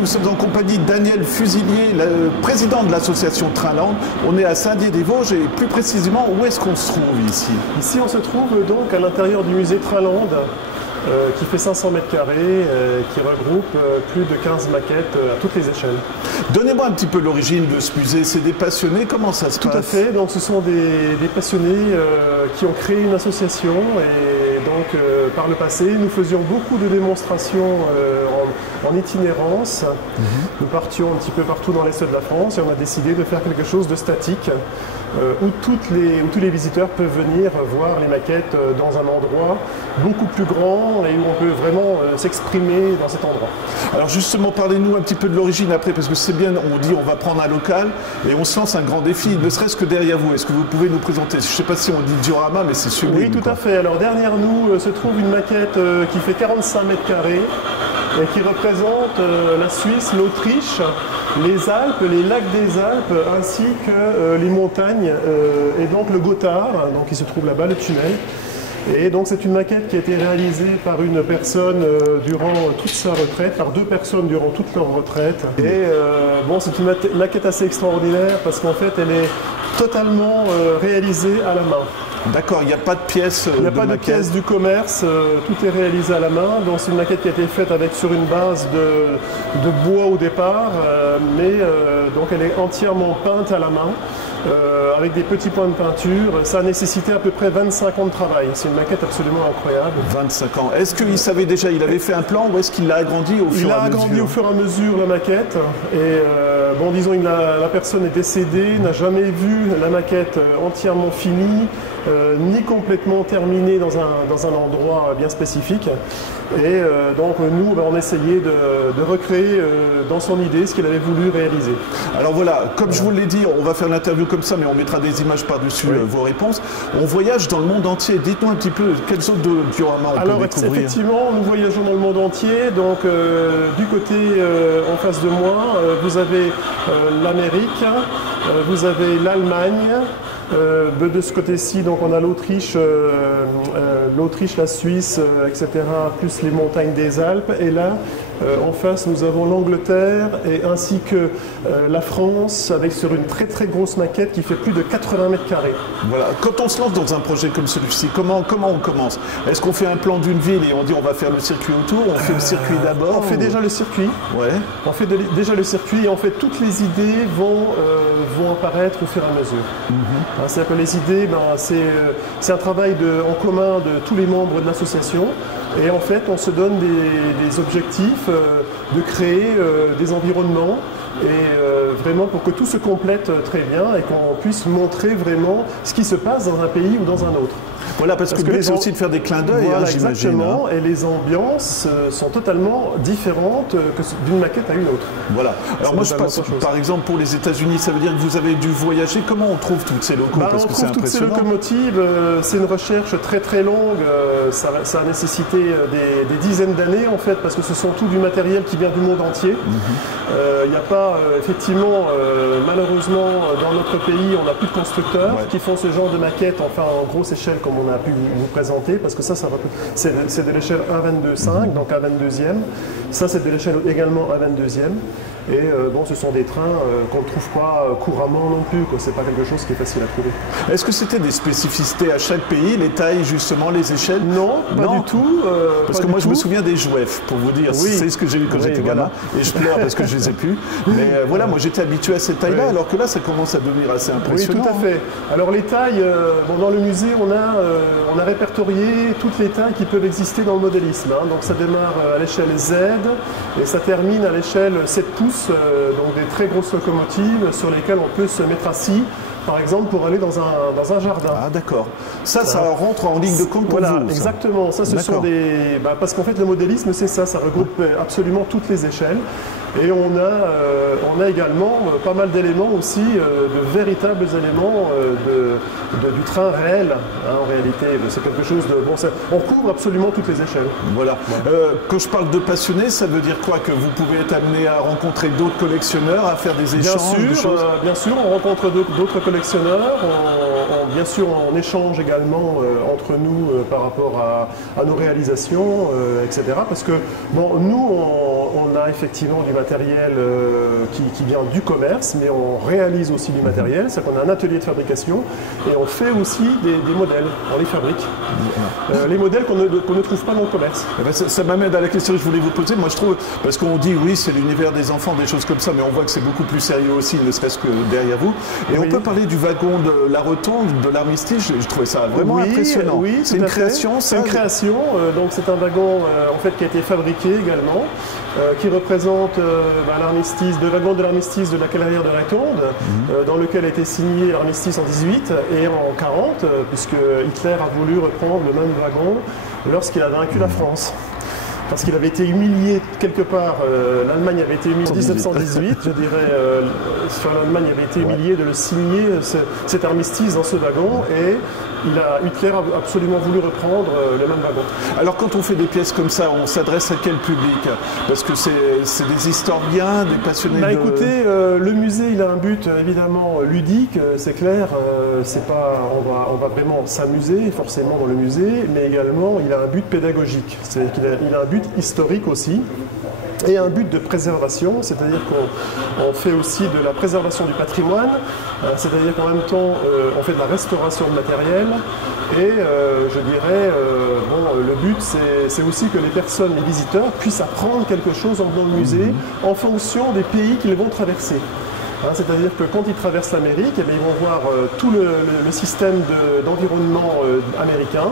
nous sommes en compagnie de Daniel Fusilier, le président de l'association Trainland. On est à Saint-Dié-des-Vosges et plus précisément, où est-ce qu'on se trouve ici? Ici, on se trouve donc à l'intérieur du musée Trainland, qui fait 500 mètres carrés, qui regroupe plus de 15 maquettes à toutes les échelles. Donnez-moi un petit peu l'origine de ce musée. C'est des passionnés, comment ça se passe? Tout à fait, donc ce sont des passionnés qui ont créé une association et donc par le passé, nous faisions beaucoup de démonstrations en itinérance. Nous partions un petit peu partout dans l'est de la France et on a décidé de faire quelque chose de statique où tous les visiteurs peuvent venir voir les maquettes dans un endroit beaucoup plus grand et où on peut vraiment s'exprimer dans cet endroit. Alors justement, parlez-nous un petit peu de l'origine après, parce que c'est bien, on dit on va prendre un local et on se lance un grand défi, ne serait-ce que derrière vous. Est-ce que vous pouvez nous présenter? Je ne sais pas si on dit diorama, mais c'est sublime. Oui, tout à fait. Alors derrière nous se trouve une maquette qui fait 45 mètres carrés et qui représente la Suisse, l'Autriche, les Alpes, les lacs des Alpes, ainsi que les montagnes et donc le Gothard, donc qui se trouve là-bas, le tunnel. Et donc c'est une maquette qui a été réalisée par une personne durant toute sa retraite, par deux personnes durant toute leur retraite. Et bon, c'est une maquette assez extraordinaire parce qu'en fait elle est totalement réalisée à la main. D'accord, il n'y a pas de pièces Il n'y a pas de pièces du commerce, tout est réalisé à la main. Donc c'est une maquette qui a été faite sur une base de bois au départ, mais donc elle est entièrement peinte à la main. Avec des petits points de peinture. Ça a nécessité à peu près 25 ans de travail. C'est une maquette absolument incroyable. 25 ans. Est-ce qu'il savait déjà, il avait fait un plan ou est-ce qu'il l'a agrandi au fur et à mesure? Il a agrandi au fur et à mesure la maquette. Et bon, disons, la personne est décédée, n'a jamais vu la maquette entièrement finie, ni complètement terminée dans un endroit bien spécifique. Et donc nous, on essayait de recréer dans son idée ce qu'il avait voulu réaliser. Alors voilà, comme je vous l'ai dit, on va faire l'interview comme ça, mais on mettra des images par-dessus vos réponses. On voyage dans le monde entier. Dites-nous un petit peu quelles sortes de dioramas on peut découvrir. Effectivement, nous voyageons dans le monde entier. Donc du côté en face de moi, vous avez l'Amérique, vous avez l'Allemagne. De ce côté-ci, donc on a l'Autriche, la Suisse, etc., plus les montagnes des Alpes. Et là, en face, nous avons l'Angleterre et ainsi que la France, avec sur une très très grosse maquette qui fait plus de 80 mètres carrés. Voilà. Quand on se lance dans un projet comme celui-ci, comment on commence? Est-ce qu'on fait un plan d'une ville et on dit on va faire le circuit autour? On fait le circuit d'abord? On fait déjà le circuit. Ouais. On fait déjà le circuit et en fait toutes les idées vont apparaître au fur et à mesure. C'est un peu les idées, c'est un travail en commun de tous les membres de l'association. Et en fait, on se donne des objectifs de créer des environnements et vraiment pour que tout se complète très bien et qu'on puisse montrer vraiment ce qui se passe dans un pays ou dans un autre. Voilà, parce que le but c'est aussi de faire des clins d'œil, voilà, j'imagine. Exactement, et les ambiances sont totalement différentes d'une maquette à une autre. Voilà. Alors moi je passe, par exemple pour les États-Unis, ça veut dire que vous avez dû voyager. Comment on trouve toutes ces locaux? Parce que c'est impressionnant. Toutes ces locomotives, c'est une recherche très très longue, ça a nécessité des dizaines d'années en fait, parce que ce sont tout du matériel qui vient du monde entier. Il n'y a pas, effectivement, malheureusement, dans notre pays, on n'a plus de constructeurs qui font ce genre de maquettes, enfin en grosse échelle comme on a pu vous présenter, parce que c'est de l'échelle 1,22,5, donc 1,22e. Ça, c'est de l'échelle également 1,22e. Et bon, ce sont des trains qu'on ne trouve pas couramment non plus, c'est pas quelque chose qui est facile à trouver. Est-ce que c'était des spécificités à chaque pays, les tailles justement, les échelles? Non, pas du tout. Parce que moi je me souviens des jouets, pour vous dire, c'est ce que j'ai eu quand j'étais gamin, et je pleure parce que je les ai plus. Mais voilà, moi j'étais habitué à cette taille-là, alors que là ça commence à devenir assez impressionnant. Oui, tout à fait. Alors les tailles, dans le musée on a répertorié toutes les tailles qui peuvent exister dans le modélisme. Donc ça démarre à l'échelle Z et ça termine à l'échelle 7 pouces. Donc des très grosses locomotives sur lesquelles on peut se mettre assis, par exemple pour aller dans un jardin. Ah d'accord. Ça rentre en ligne de compte pour vous. Exactement. Ça, ce sont parce qu'en fait le modélisme c'est ça regroupe absolument toutes les échelles. Et on a également pas mal d'éléments aussi, de véritables éléments du train réel. En réalité, c'est quelque chose de... Bon, on couvre absolument toutes les échelles. Voilà. Quand je parle de passionnés, ça veut dire quoi? Que vous pouvez être amené à rencontrer d'autres collectionneurs, à faire des échanges? Bien sûr, on rencontre d'autres collectionneurs, bien sûr, on échange également entre nous par rapport à nos réalisations, etc. Parce que bon, nous, on a effectivement du matériel qui vient du commerce, mais on réalise aussi du matériel. C'est-à-dire qu'on a un atelier de fabrication et on fait aussi des modèles, on les fabrique. Les modèles qu'on ne trouve pas dans le commerce. Eh ben, ça m'amène à la question que je voulais vous poser. Moi, je trouve, parce qu'on dit oui, c'est l'univers des enfants, des choses comme ça, mais on voit que c'est beaucoup plus sérieux aussi, ne serait-ce que derrière vous. Et on peut parler du wagon de la Rotonde, de l'armistice. Je trouvais ça vraiment impressionnant. Oui, c'est une création, c'est une création. Donc c'est un wagon en fait qui a été fabriqué également, qui représente l'armistice, le wagon de l'armistice de la Clairière de Rotonde, dans lequel a été signé l'armistice en 18 et en 40, puisque Hitler a voulu reprendre le même wagon lorsqu'il a vaincu la France. Parce qu'il avait été humilié quelque part, l'Allemagne avait été humiliée en 1918, je dirais, l'Allemagne avait été humiliée de le signer, cet armistice dans ce wagon, et Hitler a absolument voulu reprendre le même wagon. Alors quand on fait des pièces comme ça, on s'adresse à quel public? Parce que c'est des historiens, des passionnés de... Écoutez, le musée il a un but évidemment ludique, c'est clair, c'est pas, on va vraiment s'amuser forcément dans le musée, mais également il a un but pédagogique, c'est-à-dire qu'il a un but historique aussi. Et un but de préservation, c'est-à-dire qu'on fait aussi de la préservation du patrimoine, c'est-à-dire qu'en même temps on fait de la restauration de matériel et je dirais, le but c'est aussi que les personnes, les visiteurs puissent apprendre quelque chose dans le musée en fonction des pays qu'ils vont traverser. C'est-à-dire que quand ils traversent l'Amérique, ils vont voir tout le système d'environnement américain.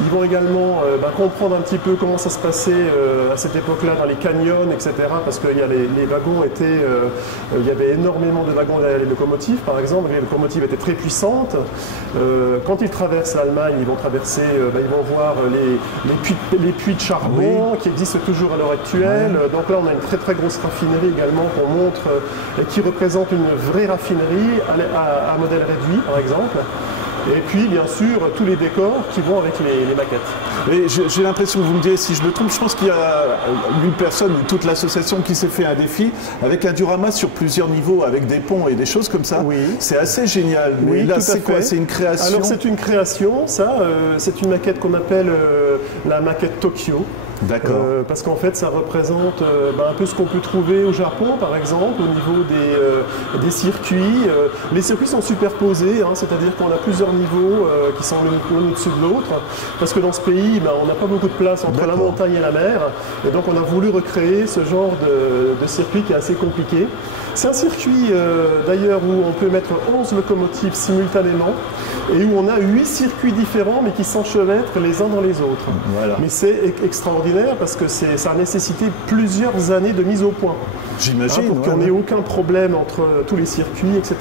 Ils vont également comprendre un petit peu comment ça se passait à cette époque-là dans les canyons, etc. Parce que les wagons étaient... il y avait énormément de wagons derrière les locomotives, par exemple. Les locomotives étaient très puissantes. Quand ils traversent l'Allemagne, ils vont traverser... ils vont voir les puits de charbon qui existent toujours à l'heure actuelle. Donc là, on a une très très grosse raffinerie également qu'on montre et qui représente une vraie raffinerie à modèle réduit, par exemple. Et puis, bien sûr, tous les décors qui vont avec les maquettes. Et j'ai l'impression, vous me direz si je me trompe, je pense qu'il y a une personne ou toute l'association qui s'est fait un défi avec un diorama sur plusieurs niveaux, avec des ponts et des choses comme ça. Oui. C'est assez génial. Mais oui, là, c'est quoi? C'est une création? Alors, c'est une création, ça. C'est une maquette qu'on appelle la maquette Tokyo. D'accord. Parce qu'en fait, ça représente un peu ce qu'on peut trouver au Japon, par exemple, au niveau des circuits. Les circuits sont superposés, c'est-à-dire qu'on a plusieurs niveaux qui sont l'un au-dessus de l'autre. Parce que dans ce pays, on n'a pas beaucoup de place entre la montagne et la mer. Et donc, on a voulu recréer ce genre de circuit qui est assez compliqué. C'est un circuit, d'ailleurs, où on peut mettre 11 locomotives simultanément et où on a 8 circuits différents, mais qui s'enchevêtrent les uns dans les autres. Voilà. Mais c'est extraordinaire parce que ça a nécessité plusieurs années de mise au point. J'imagine. Pour qu'on n'ait aucun problème entre tous les circuits, etc.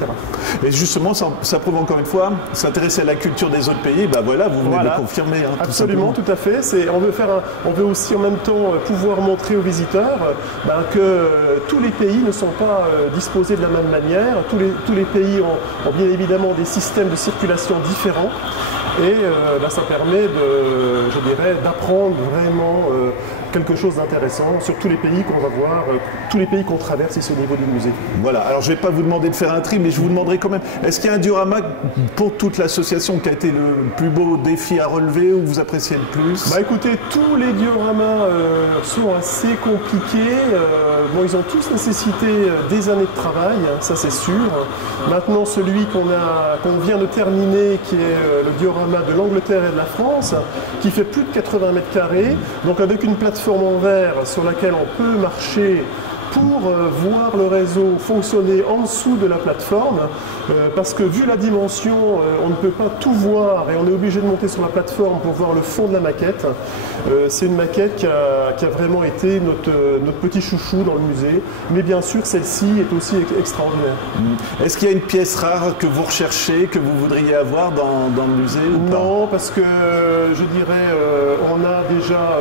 Et justement, ça prouve encore une fois, s'intéresser à la culture des autres pays, vous venez de confirmer. Absolument, tout à fait. On veut aussi en même temps pouvoir montrer aux visiteurs que tous les pays ne sont pas disposés de la même manière. Tous les pays ont bien évidemment des systèmes de circulation différents. Et ça permet d'apprendre vraiment quelque chose d'intéressant sur tous les pays qu'on va voir, tous les pays qu'on traverse ici au niveau du musée. Voilà, alors je ne vais pas vous demander de faire un tri, mais je vous demanderai quand même, est-ce qu'il y a un diorama pour toute l'association qui a été le plus beau défi à relever ou vous appréciez le plus? Écoutez, tous les dioramas sont assez compliqués. Ils ont tous nécessité des années de travail, ça c'est sûr. Maintenant, celui qu'on vient de terminer, qui est le diorama de l'Angleterre et de la France, qui fait plus de 80 mètres carrés, donc avec une plateforme en verre sur laquelle on peut marcher pour voir le réseau fonctionner en dessous de la plateforme, parce que vu la dimension, on ne peut pas tout voir et on est obligé de monter sur la plateforme pour voir le fond de la maquette. C'est une maquette qui a vraiment été notre petit chouchou dans le musée, mais bien sûr celle-ci est aussi extraordinaire. Est-ce qu'il y a une pièce rare que vous recherchez, que vous voudriez avoir dans le musée ou pas? Non, parce que je dirais, on a déjà,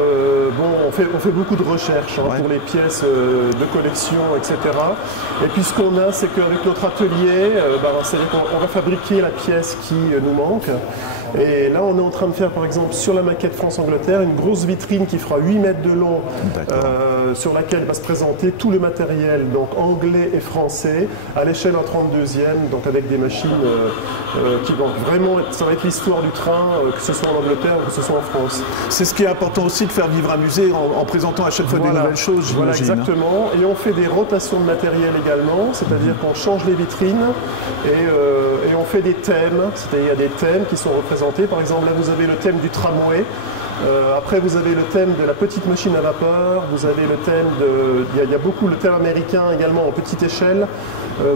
on fait beaucoup de recherches pour les pièces de collection, etc. Et puis ce qu'on a, c'est qu'avec notre atelier, c'est-à-dire qu'on va fabriquer la pièce qui nous manque. Et là, on est en train de faire, par exemple, sur la maquette France-Angleterre, une grosse vitrine qui fera 8 mètres de long, sur laquelle va se présenter tout le matériel, donc anglais et français, à l'échelle en 32e, donc avec des machines qui vont vraiment, ça va être l'histoire du train, que ce soit en Angleterre ou que ce soit en France. C'est ce qui est important aussi de faire vivre un musée en présentant à chaque fois des nouvelles choses. Voilà, exactement. Et on fait des rotations de matériel également, c'est-à-dire qu'on change les vitrines et on fait des thèmes. C'est-à-dire il y a des thèmes qui sont représentés. Par exemple, là vous avez le thème du tramway. Après, vous avez le thème de la petite machine à vapeur, vous avez le thème de... Il y a beaucoup le thème américain également en petite échelle.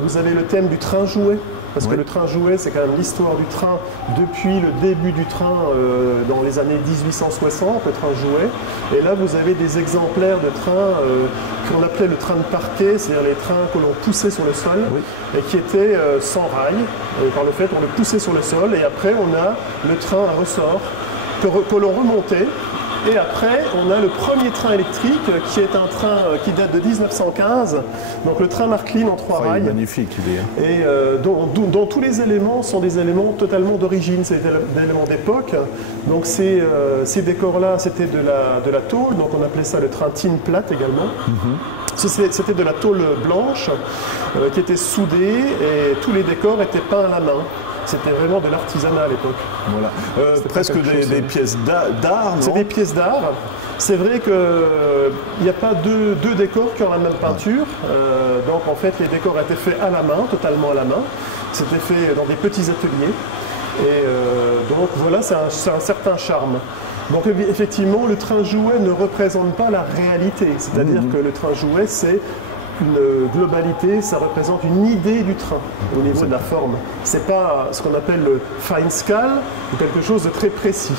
Vous avez le thème du train jouet, parce que le train jouet, c'est quand même l'histoire du train depuis le début du train dans les années 1860, le train jouet. Et là, vous avez des exemplaires de trains qu'on appelait le train de parquet, c'est-à-dire les trains que l'on poussait sur le sol et qui étaient sans rail. Par le fait, on le poussait sur le sol et après, on a le train à ressort que l'on remontait. Et après, on a le premier train électrique qui est un train qui date de 1915, donc le train Marklin en 3 rails. Magnifique, il est. Et dont tous les éléments sont des éléments totalement d'origine, c'est des éléments d'époque. Donc ces décors-là, c'était de la tôle, donc on appelait ça le train tin plate également. C'était de la tôle blanche qui était soudée et tous les décors étaient peints à la main. C'était vraiment de l'artisanat à l'époque. Voilà. Presque des pièces d'art, non? C'est des pièces d'art. C'est vrai qu'il n'y a pas deux décors qui ont la même peinture. Donc en fait, les décors étaient faits à la main, totalement à la main. C'était fait dans des petits ateliers. Et donc voilà, c'est un certain charme. Donc effectivement, le train jouet ne représente pas la réalité. C'est-à-dire que le train jouet, c'est une globalité, ça représente une idée du train au niveau de la forme. C'est pas ce qu'on appelle le fine scale ou quelque chose de très précis.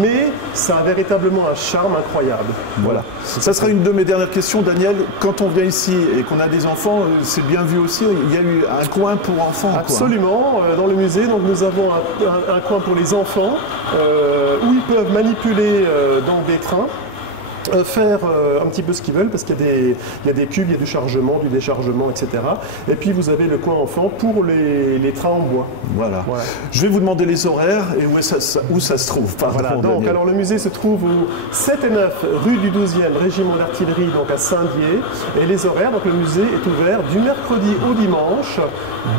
Mais ça a véritablement un charme incroyable. Voilà. Ça sera une de mes dernières questions, Daniel. Quand on vient ici et qu'on a des enfants, c'est bien vu aussi, il y a eu un coin pour enfants. Absolument. Dans le musée, donc, nous avons un coin pour les enfants où ils peuvent manipuler dans des trains. Faire un petit peu ce qu'ils veulent parce qu'il y a des cubes, il y a du chargement, du déchargement, etc. Et puis vous avez le coin enfant pour les trains en bois. Voilà. Je vais vous demander les horaires et où ça se trouve. Voilà. Donc, alors le musée se trouve au 7 et 9 rue du 12e Régiment d'artillerie, donc à Saint-Dié. Et les horaires, donc le musée est ouvert du mercredi au dimanche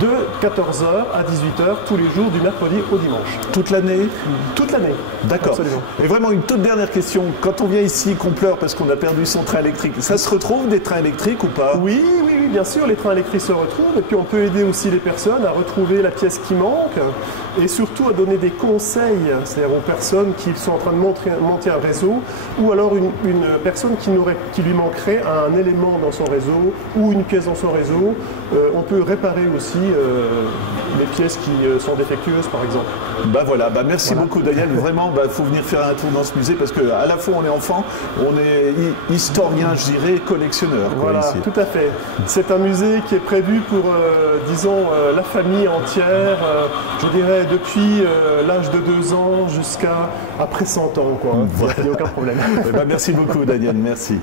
de 14h à 18h tous les jours du mercredi au dimanche. Toute l'année? Toute l'année. D'accord. Et vraiment une toute dernière question. Quand on vient ici, qu'on pleure parce qu'on a perdu son train électrique, ça se retrouve des trains électriques ou pas? Oui, bien sûr, les trains électriques se retrouvent. Et puis on peut aider aussi les personnes à retrouver la pièce qui manque et surtout à donner des conseils, c'est-à-dire aux personnes qui sont en train de monter un réseau ou alors une personne qui lui manquerait un élément dans son réseau ou une pièce dans son réseau. On peut réparer aussi les pièces qui sont défectueuses, par exemple. Voilà, merci beaucoup, Daniel. Vraiment, faut venir faire un tour dans ce musée parce qu'à la fois on est enfant, on est historien, je dirais, collectionneur. Voilà, ici. Tout à fait. C'est un musée qui est prévu pour, disons, la famille entière, je dirais depuis l'âge de 2 ans jusqu'à après 100 ans. Il n'y a aucun problème. Merci beaucoup, Daniel. Merci.